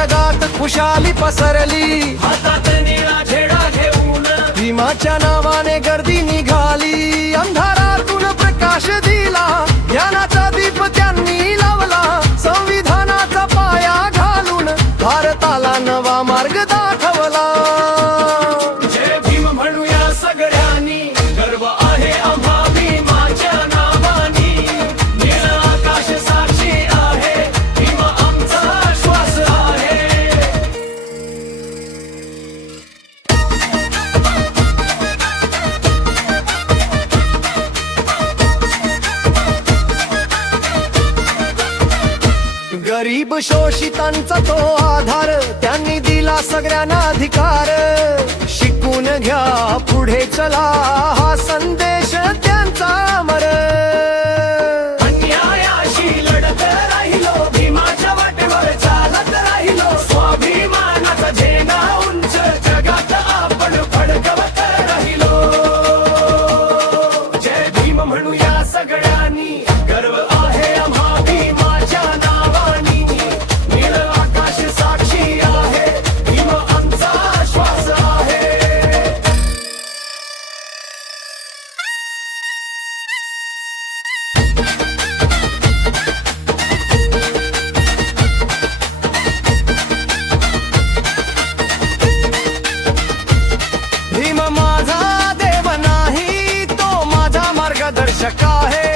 जगात खुशाली पसरली, हातात निळा झेडा घेऊन भीमाच्या नावाने गर्दी निघाली. अंधारातून प्रकाश दिला, ज्ञानाचा दीप त्यांनी लावला. संविधानाचा पाया घालून भारताला नवा मार्ग दाखवला. जय भीम म्हणूया सगळ्यांनी, गर्व आहे आम्हा भीमाच्या नावानी. नीळ आकाश साक्षी आहे, भीम आमचा श्वास आहे. गरीब शोषितांचा तो आधार, त्यांनी दिला सगळ्यांना अधिकार. शिकून घ्या पुढे चला, हा संदेश त्यांचा अमर. अन्यायाशी लढत राहिलो, भीमाच्या वाटेवर चालत राहिलो. स्वाभिमानाचा झेंडा उंच जगात आपण फडकवत राहिलो. जय भीम म्हणूया सगळ्यांनी, गर्व आहे आम्हा भीमाच्या नावानी. नीळ आकाश साक्षी आहे, भीम आमचा श्वास आहे. भीम माझा देव नाही, तो माझा मार्गदर्शक आहे.